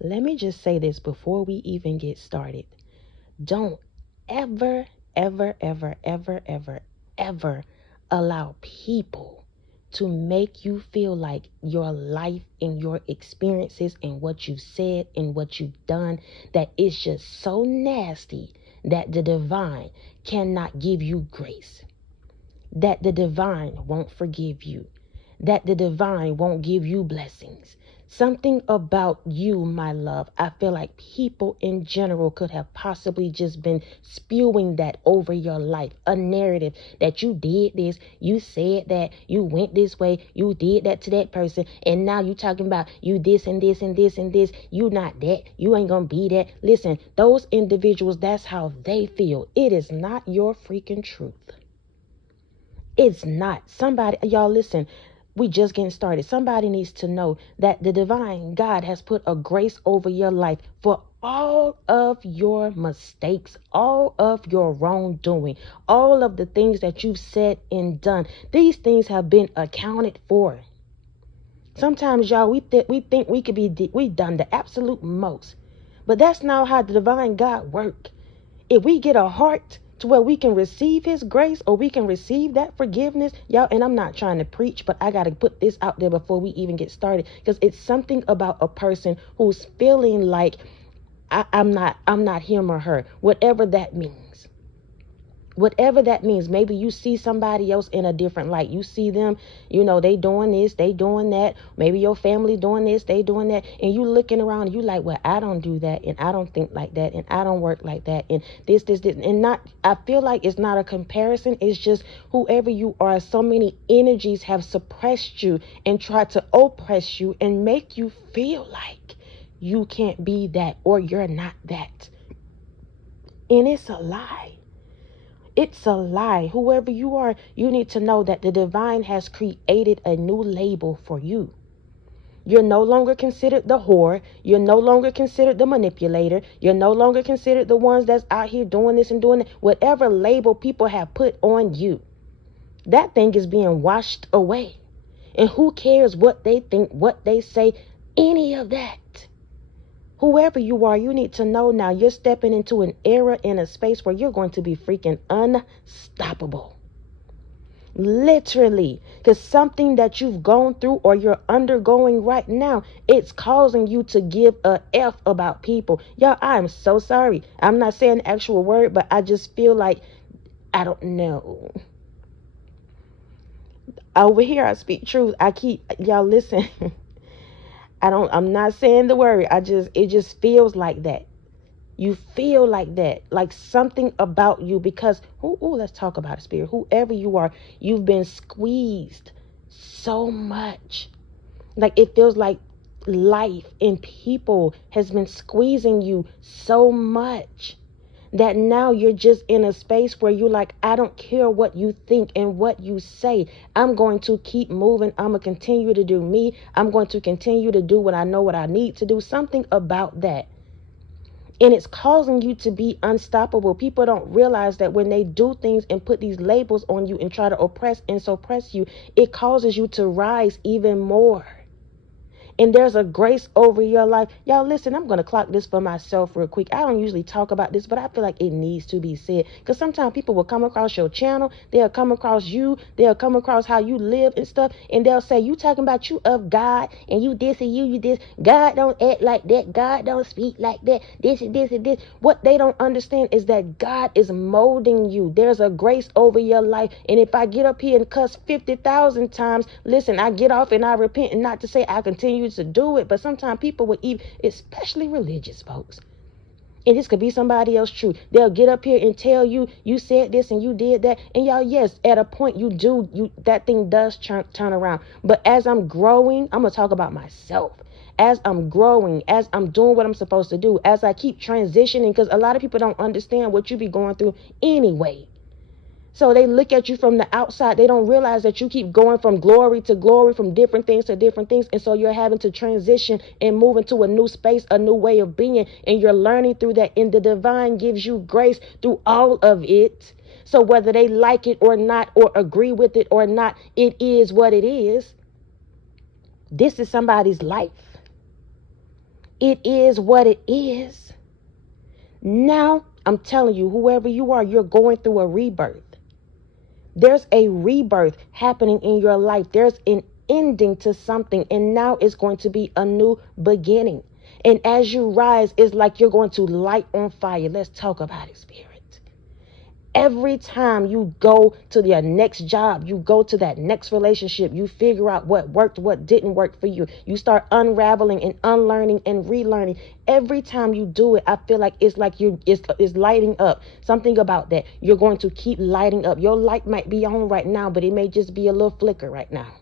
Let me just say this before we even get started. Don't ever, ever, ever, ever, ever, ever allow people to make you feel like your life and your experiences and what you said and what you've done, that it's just so nasty that the divine cannot give you grace, that the divine won't forgive you, that the divine won't give you blessings. Something about you, my love, I feel like people in general could have possibly just been spewing that over your life. A narrative that you did this, you said that, you went this way, you did that to that person, and now you talking about you this and this and this and this. You not that, you ain't gonna be that. Listen, those individuals, that's how they feel. It is not your freaking truth. It's not. Somebody, y'all listen, we just getting started. Somebody needs to know that the divine God has put a grace over your life for all of your mistakes, all of your wrongdoing, all of the things that you've said and done. These things have been accounted for. Sometimes, y'all, we think we could be, we done the absolute most. But that's not how the divine God work. If we get a heart to where we can receive his grace, or we can receive that forgiveness, y'all, and I'm not trying to preach, but I got to put this out there before we even get started, because it's something about a person who's feeling like I'm not him or her, whatever that means. Whatever that means. Maybe you see somebody else in a different light. You see them, they doing this, they doing that. Maybe your family doing this, they doing that. And you looking around and you like, well, I don't do that. And I don't think like that. And I don't work like that. And this. And I feel like it's not a comparison. It's just whoever you are, so many energies have suppressed you and tried to oppress you and make you feel like you can't be that or you're not that. And it's a lie. It's a lie. Whoever you are, you need to know that the divine has created a new label for you. You're no longer considered the whore. You're no longer considered the manipulator. You're no longer considered the ones that's out here doing this and doing that. Whatever label people have put on you, that thing is being washed away. And who cares what they think, what they say, any of that. Whoever you are, you need to know now you're stepping into an era, in a space where you're going to be freaking unstoppable. Literally, because something that you've gone through or you're undergoing right now, it's causing you to give a F about people. Y'all, I'm so sorry. I'm not saying the actual word, but I just feel like, I don't know. Over here, I speak truth. Y'all listen. I'm not saying the word. It just feels like that. You feel like that, like something about you, because, let's talk about it, spirit. Whoever you are, you've been squeezed so much. Like it feels like life and people has been squeezing you so much that now you're just in a space where you're like, I don't care what you think and what you say. I'm going to keep moving. I'm going to continue to do me. I'm going to continue to do what I know what I need to do. Something about that. And it's causing you to be unstoppable. People don't realize that when they do things and put these labels on you and try to oppress and suppress you, it causes you to rise even more. And there's a grace over your life. Y'all listen, I'm going to clock this for myself real quick. I don't usually talk about this, but I feel like it needs to be said. Because sometimes people will come across your channel. They'll come across you. They'll come across how you live and stuff. And they'll say, you talking about you of God. And you this and you this. God don't act like that. God don't speak like that. This and this and this. What they don't understand is that God is molding you. There's a grace over your life. And if I get up here and cuss 50,000 times, listen, I get off and I repent. And not to say I continue to do it, but sometimes people will even, especially religious folks, and this could be somebody else's truth, they'll get up here and tell you, you said this and you did that. And y'all, yes, at a point that thing does turn around. But as I'm growing, I'm gonna talk about myself. As I'm growing, as I'm doing what I'm supposed to do, as I keep transitioning, because a lot of people don't understand what you be going through anyway. So they look at you from the outside. They don't realize that you keep going from glory to glory, from different things to different things. And so you're having to transition and move into a new space, a new way of being. And you're learning through that. And the divine gives you grace through all of it. So whether they like it or not, or agree with it or not, it is what it is. This is somebody's life. It is what it is. Now, I'm telling you, whoever you are, you're going through a rebirth. There's a rebirth happening in your life. There's an ending to something, and now it's going to be a new beginning. And as you rise, it's like you're going to light on fire. Let's talk about it, Spirit. Every time you go to your next job, you go to that next relationship, you figure out what worked, what didn't work for you. You start unraveling and unlearning and relearning. Every time you do it, I feel like it's like it's lighting up. Something about that. You're going to keep lighting up. Your light might be on right now, but it may just be a little flicker right now.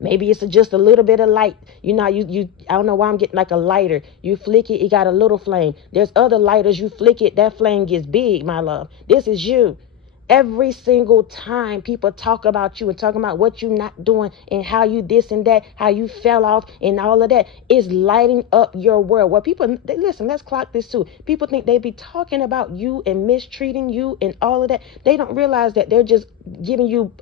Maybe it's just a little bit of light. You know, you I don't know why I'm getting like a lighter. You flick it, it got a little flame. There's other lighters, you flick it, that flame gets big, my love. This is you. Every single time people talk about you and talking about what you're not doing and how you this and that, how you fell off and all of that, is lighting up your world. Well, people, listen, let's clock this too. People think they be talking about you and mistreating you and all of that. They don't realize that they're just giving you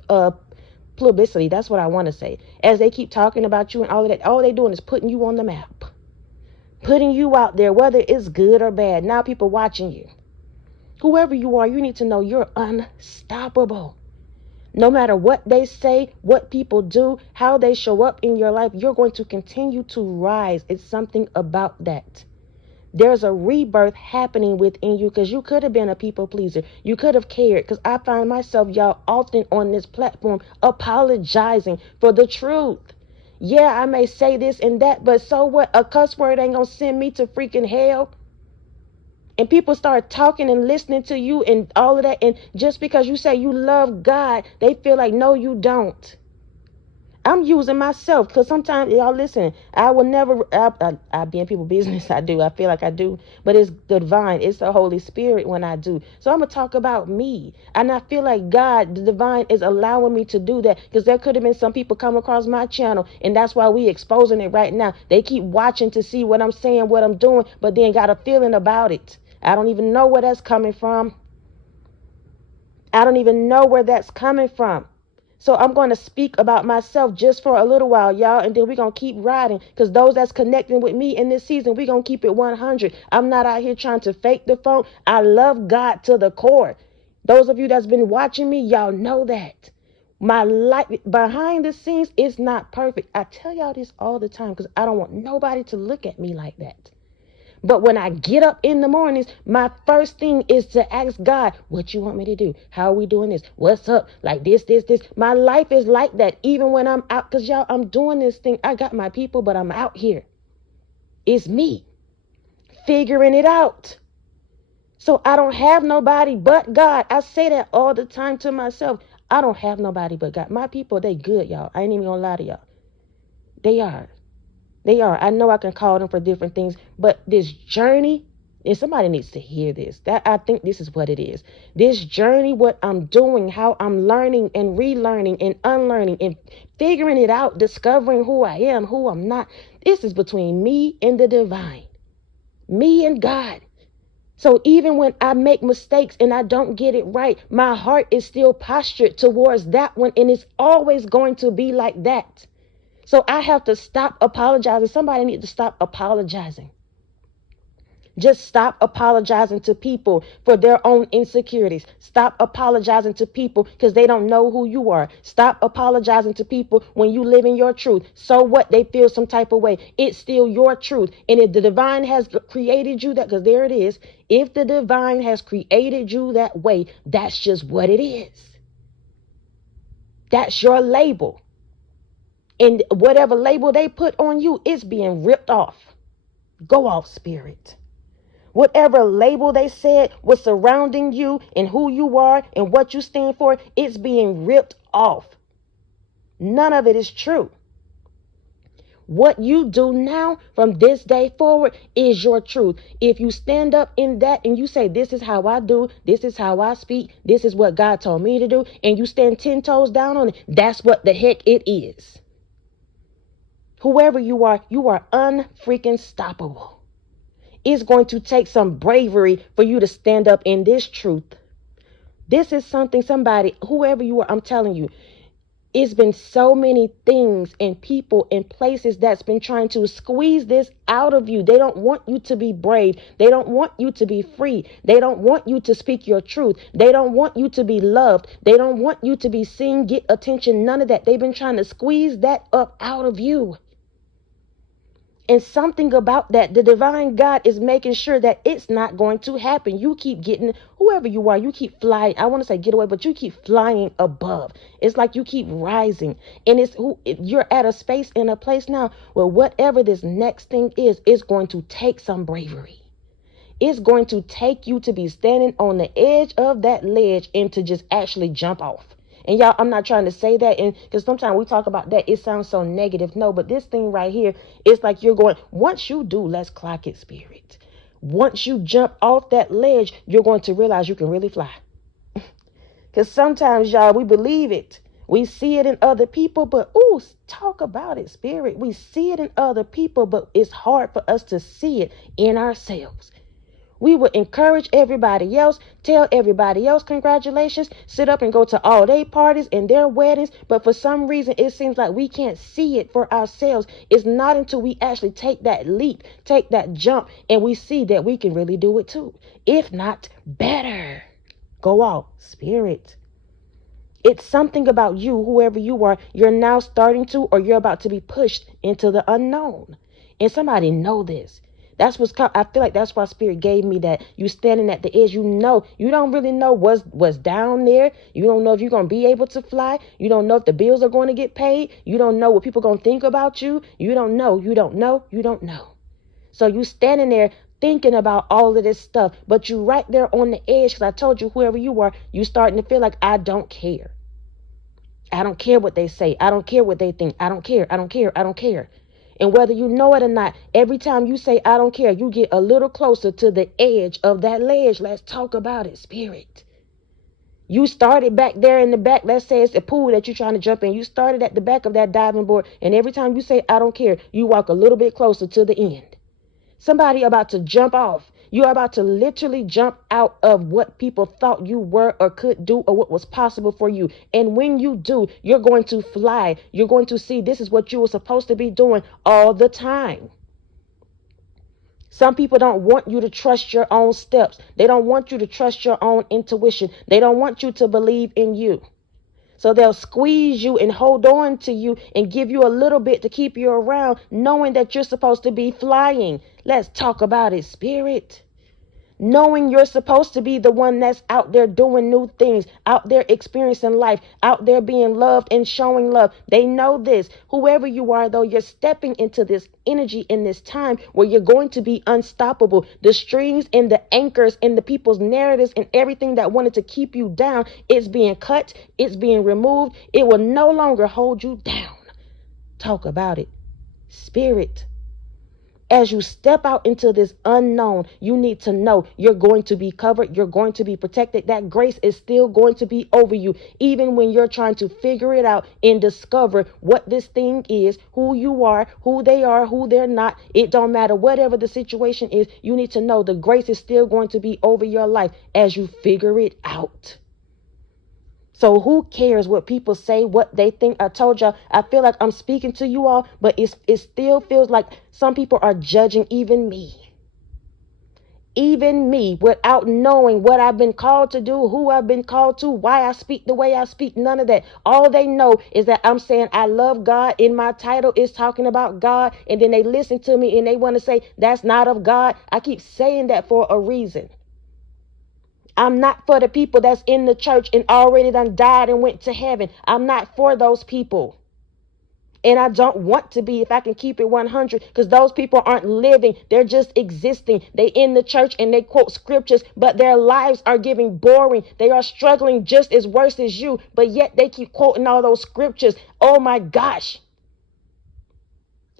publicity. That's what I want to say. As they keep talking about you and all of that, all they doing is putting you on the map, putting you out there, whether it's good or bad. Now people watching you. Whoever you are, you need to know you're unstoppable. No matter what they say, what people do, how they show up in your life, you're going to continue to rise. It's something about that. There's a rebirth happening within you, because you could have been a people pleaser. You could have cared, because I find myself, y'all, often on this platform apologizing for the truth. Yeah, I may say this and that, but so what? A cuss word ain't gonna send me to freaking hell. And people start talking and listening to you and all of that. And just because you say you love God, they feel like, no, you don't. I'm using myself, because sometimes, y'all listen, I will never, I be in people's business. I do. I feel like I do. But it's the divine. It's the Holy Spirit when I do. So I'm going to talk about me. And I feel like God, the divine, is allowing me to do that, because there could have been some people come across my channel. And that's why we exposing it right now. They keep watching to see what I'm saying, what I'm doing, but then got a feeling about it. I don't even know where that's coming from. I don't even know where that's coming from. So I'm going to speak about myself just for a little while, y'all, and then we're going to keep riding, because those that's connecting with me in this season, we're going to keep it 100. I'm not out here trying to fake the phone. I love God to the core. Those of you that's been watching me, y'all know that. My life behind the scenes is not perfect. I tell y'all this all the time, because I don't want nobody to look at me like that. But when I get up in the mornings, my first thing is to ask God, what you want me to do? How are we doing this? What's up? Like this. My life is like that, even when I'm out, because y'all, I'm doing this thing. I got my people, but I'm out here. It's me figuring it out. So I don't have nobody but God. I say that all the time to myself. I don't have nobody but God. My people, they good, y'all. I ain't even gonna lie to y'all. They are. They are. I know I can call them for different things, but this journey, and somebody needs to hear this. That I think this is what it is. This journey, what I'm doing, how I'm learning and relearning and unlearning and figuring it out, discovering who I am, who I'm not. This is between me and the divine, me and God. So even when I make mistakes and I don't get it right, my heart is still postured towards that one, and it's always going to be like that. So I have to stop apologizing. Somebody needs to stop apologizing. Just stop apologizing to people for their own insecurities. Stop apologizing to people because they don't know who you are. Stop apologizing to people when you live in your truth. So what? They feel some type of way. It's still your truth. And if the divine has created you that, because there it is, if the divine has created you that way, that's just what it is. That's your label. And whatever label they put on you, it's being ripped off. Go off, spirit. Whatever label they said was surrounding you and who you are and what you stand for, it's being ripped off. None of it is true. What you do now from this day forward is your truth. If you stand up in that and you say, this is how I do, this is how I speak, this is what God told me to do, and you stand 10 toes down on it, that's what the heck it is. Whoever you are unfreaking stoppable. It's going to take some bravery for you to stand up in this truth. This is something, somebody, whoever you are, I'm telling you, It's been so many things and people and places that's been trying to squeeze this out of you. They don't want you to be brave. They don't want you to be free. They don't want you to speak your truth. They don't want you to be loved. They don't want you to be seen, get attention, none of that. They've been trying to squeeze that up out of you. And something about that, the divine God is making sure that it's not going to happen. You keep getting, whoever you are, you keep flying. I want to say get away, but you keep flying above. It's like you keep rising. And you're at a space in a place now where whatever this next thing is going to take some bravery. It's going to take you to be standing on the edge of that ledge and to just actually jump off. And y'all, I'm not trying to say that, and because sometimes we talk about that, it sounds so negative. No, but this thing right here, it's like you're going, once you do, let's clock it, spirit. Once you jump off that ledge, you're going to realize you can really fly. Because sometimes, y'all, we believe it. We see it in other people, but talk about it, spirit. We see it in other people, but it's hard for us to see it in ourselves. We would encourage everybody else, tell everybody else congratulations, sit up and go to all their parties and their weddings. But for some reason, it seems like we can't see it for ourselves. It's not until we actually take that leap, take that jump, and we see that we can really do it too. If not better. Go off, spirit. It's something about you, whoever you are, you're now starting to, or you're about to be pushed into the unknown. And somebody know this. That's I feel like that's why Spirit gave me that. You standing at the edge, you don't really know what's down there. You don't know if you're going to be able to fly. You don't know if the bills are going to get paid. You don't know what people are going to think about you. You don't know. So you standing there thinking about all of this stuff, but you right there on the edge, because I told you, whoever you are, you starting to feel like, I don't care. I don't care what they say. I don't care what they think. I don't care. And whether you know it or not, every time you say, I don't care, you get a little closer to the edge of that ledge. Let's talk about it, spirit. You started back there in the back. Let's say it's a pool that you're trying to jump in. You started at the back of that diving board. And every time you say, I don't care, you walk a little bit closer to the end. Somebody about to jump off. You're about to literally jump out of what people thought you were or could do or what was possible for you. And when you do, you're going to fly. You're going to see this is what you were supposed to be doing all the time. Some people don't want you to trust your own steps. They don't want you to trust your own intuition. They don't want you to believe in you. So they'll squeeze you and hold on to you and give you a little bit to keep you around, knowing that you're supposed to be flying. Let's talk about it, spirit. Knowing you're supposed to be the one that's out there doing new things, out there experiencing life, out there being loved and showing love. They know this. Whoever you are, though, you're stepping into this energy in this time where you're going to be unstoppable. The strings and the anchors and the people's narratives and everything that wanted to keep you down, it's being cut. It's being removed. It will no longer hold you down. Talk about it. Spirit. As you step out into this unknown, you need to know you're going to be covered. You're going to be protected. That grace is still going to be over you, even when you're trying to figure it out and discover what this thing is, who you are, who they're not. It don't matter. Whatever the situation is, you need to know the grace is still going to be over your life as you figure it out. So who cares what people say, what they think? I told y'all, I feel like I'm speaking to you all, but it still feels like some people are judging even me. Even me, without knowing what I've been called to do, who I've been called to, why I speak the way I speak, none of that. All they know is that I'm saying I love God. In my title is talking about God. And then they listen to me and they want to say that's not of God. I keep saying that for a reason. I'm not for the people that's in the church and already done died and went to heaven. I'm not for those people. And I don't want to be, if I can keep it 100, because those people aren't living. They're just existing. They in the church and they quote scriptures, but their lives are getting boring. They are struggling just as worse as you, but yet they keep quoting all those scriptures. Oh my gosh.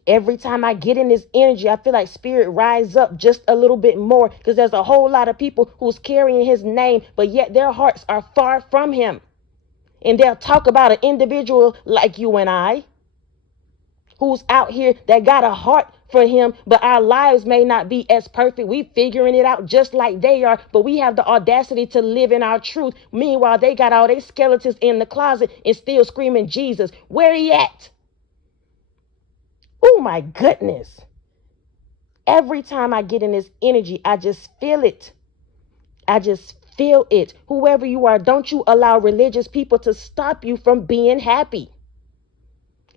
Every time I get in this energy, I feel like spirit rise up just a little bit more, because there's a whole lot of people who's carrying his name, but yet their hearts are far from him. And they'll talk about an individual like you and I, who's out here that got a heart for him, but our lives may not be as perfect. We figuring it out just like they are, but we have the audacity to live in our truth. Meanwhile, they got all their skeletons in the closet and still screaming, Jesus, where he at? Oh my goodness. Every time I get in this energy, I just feel it. I just feel it. Whoever you are, don't you allow religious people to stop you from being happy.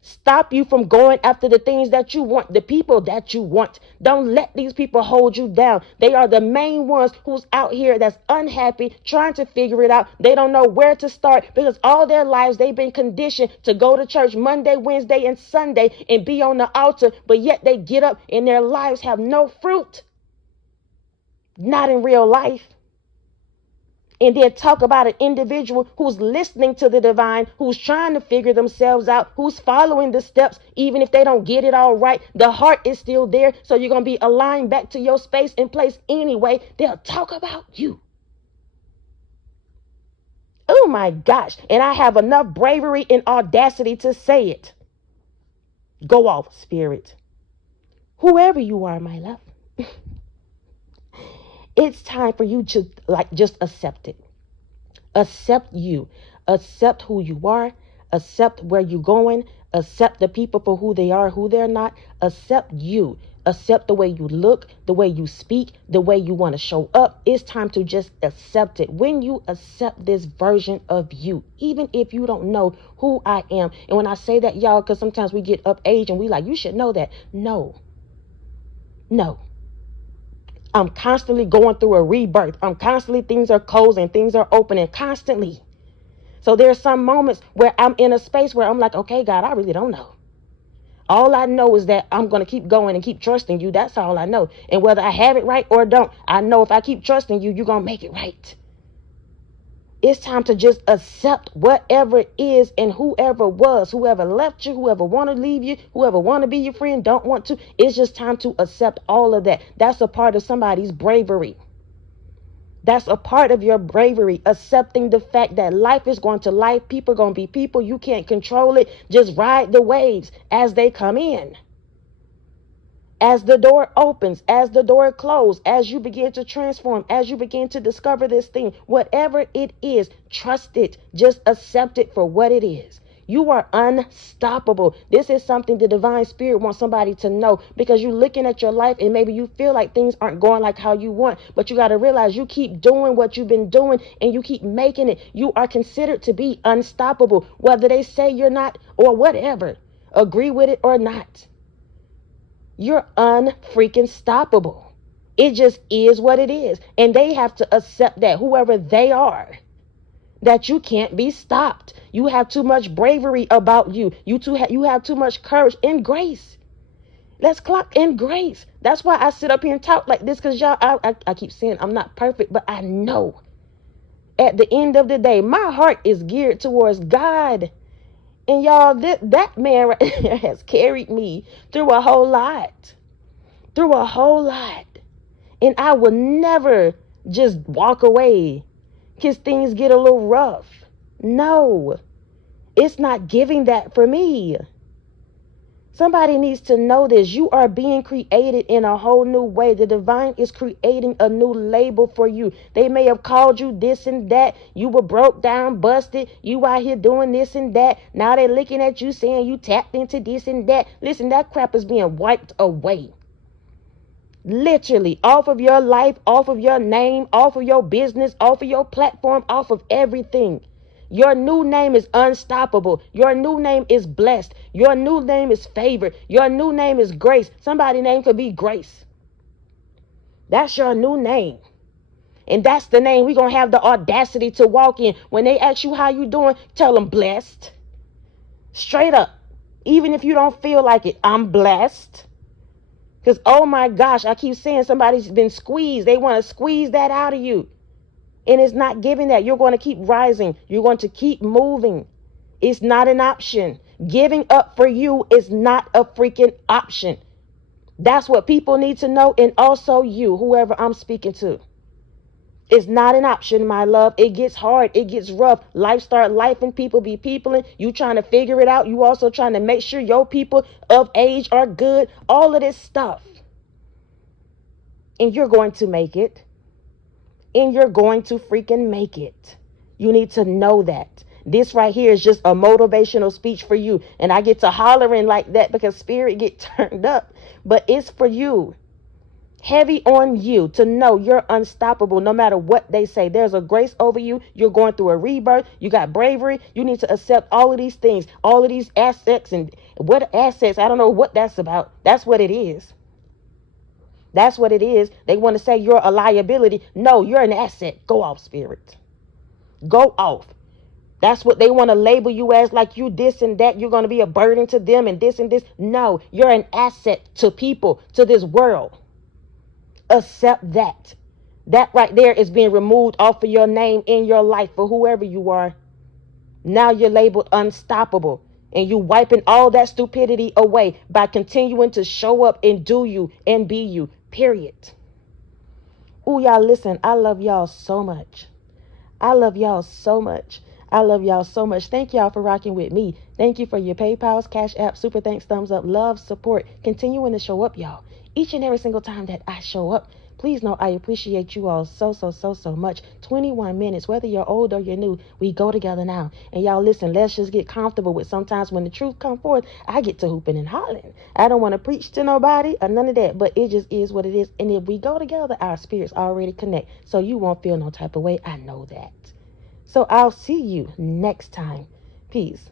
Stop you from going after the things that you want, the people that you want. Don't let these people hold you down. They are the main ones who's out here that's unhappy, trying to figure it out. They don't know where to start because all their lives they've been conditioned to go to church Monday, Wednesday, and Sunday and be on the altar, but yet they get up and their lives have no fruit. Not in real life. And then talk about an individual who's listening to the divine, who's trying to figure themselves out, who's following the steps, even if they don't get it all right. The heart is still there. So you're going to be aligned back to your space and place anyway. They'll talk about you. Oh my gosh. And I have enough bravery and audacity to say it. Go off, spirit. Whoever you are, my love. It's time for you to just accept it. Accept you. Accept who you are. Accept where you're going. Accept the people for who they are, who they're not. Accept you. Accept the way you look, the way you speak, the way you want to show up. It's time to just accept it. When you accept this version of you, even if you don't know who I am. And when I say that, y'all, because sometimes we get up age and we like, you should know that. No. I'm constantly going through a rebirth. Things are closing, things are opening constantly. So there's some moments where I'm in a space where I'm like, okay, God, I really don't know. All I know is that I'm going to keep going and keep trusting you. That's all I know. And whether I have it right or don't, I know if I keep trusting you, you're going to make it right. It's time to just accept whatever it is and whoever was, whoever left you, whoever want to leave you, whoever want to be your friend, don't want to. It's just time to accept all of that. That's a part of somebody's bravery. That's a part of your bravery, accepting the fact that life is going to life. People are going to be people. You can't control it. Just ride the waves as they come in. As the door opens, as the door closes, as you begin to transform, as you begin to discover this thing, whatever it is, trust it. Just accept it for what it is. You are unstoppable. This is something the divine spirit wants somebody to know, because you're looking at your life and maybe you feel like things aren't going like how you want, but you got to realize you keep doing what you've been doing and you keep making it. You are considered to be unstoppable, whether they say you're not or whatever. Agree with it or not. You're unfreaking stoppable. It just is what it is. And they have to accept that, whoever they are, that you can't be stopped. You have too much bravery about you. You have too much courage and grace. Let's clock in grace. That's why I sit up here and talk like this, because y'all, I keep saying I'm not perfect, but I know at the end of the day, my heart is geared towards God. And y'all, that man right there has carried me through a whole lot. And I will never just walk away because things get a little rough. No, it's not giving that for me. Somebody needs to know this. You are being created in a whole new way. The divine is creating a new label for you. They may have called you this and that. You were broke down, busted. You out here doing this and that. Now they're looking at you saying you tapped into this and that. Listen, that crap is being wiped away. Literally, off of your life, off of your name, off of your business, off of your platform, off of everything. Your new name is unstoppable. Your new name is blessed. Your new name is favored. Your new name is grace. Somebody's name could be Grace. That's your new name. And that's the name we're going to have the audacity to walk in. When they ask you how you doing, tell them blessed. Straight up. Even if you don't feel like it, I'm blessed. Because, oh my gosh, I keep saying somebody's been squeezed. They want to squeeze that out of you. And it's not giving that. You're going to keep rising. You're going to keep moving. It's not an option. Giving up for you is not a freaking option. That's what people need to know. And also you, whoever I'm speaking to. It's not an option, my love. It gets hard. It gets rough. Life start life and people be peopling. You trying to figure it out. You also trying to make sure your people of age are good. All of this stuff. And you're going to make it. And you're going to freaking make it. You need to know that. This right here is just a motivational speech for you. And I get to hollering like that because spirit get turned up. But it's for you. Heavy on you to know you're unstoppable no matter what they say. There's a grace over you. You're going through a rebirth. You got bravery. You need to accept all of these things, all of these assets. And what assets? I don't know what that's about. That's what it is. That's what it is. They want to say you're a liability. No, you're an asset. Go off, spirit. Go off. That's what they want to label you as, like you this and that. You're going to be a burden to them and this and this. No, you're an asset to people, to this world. Accept that. That right there is being removed off of your name in your life for whoever you are. Now you're labeled unstoppable. And you wiping all that stupidity away by continuing to show up and do you and be you. Period. Ooh, y'all, listen, I love y'all so much. I love y'all so much. I love y'all so much. Thank y'all for rocking with me. Thank you for your PayPals, Cash App, Super Thanks, Thumbs Up, love, support. Continuing to show up, y'all. Each and every single time that I show up, please know I appreciate you all so much. 21 minutes, whether you're old or you're new, we go together now. And y'all listen, let's just get comfortable with sometimes when the truth comes forth, I get to hooping and hollering. I don't want to preach to nobody or none of that, but it just is what it is. And if we go together, our spirits already connect. So you won't feel no type of way. I know that. So I'll see you next time. Peace.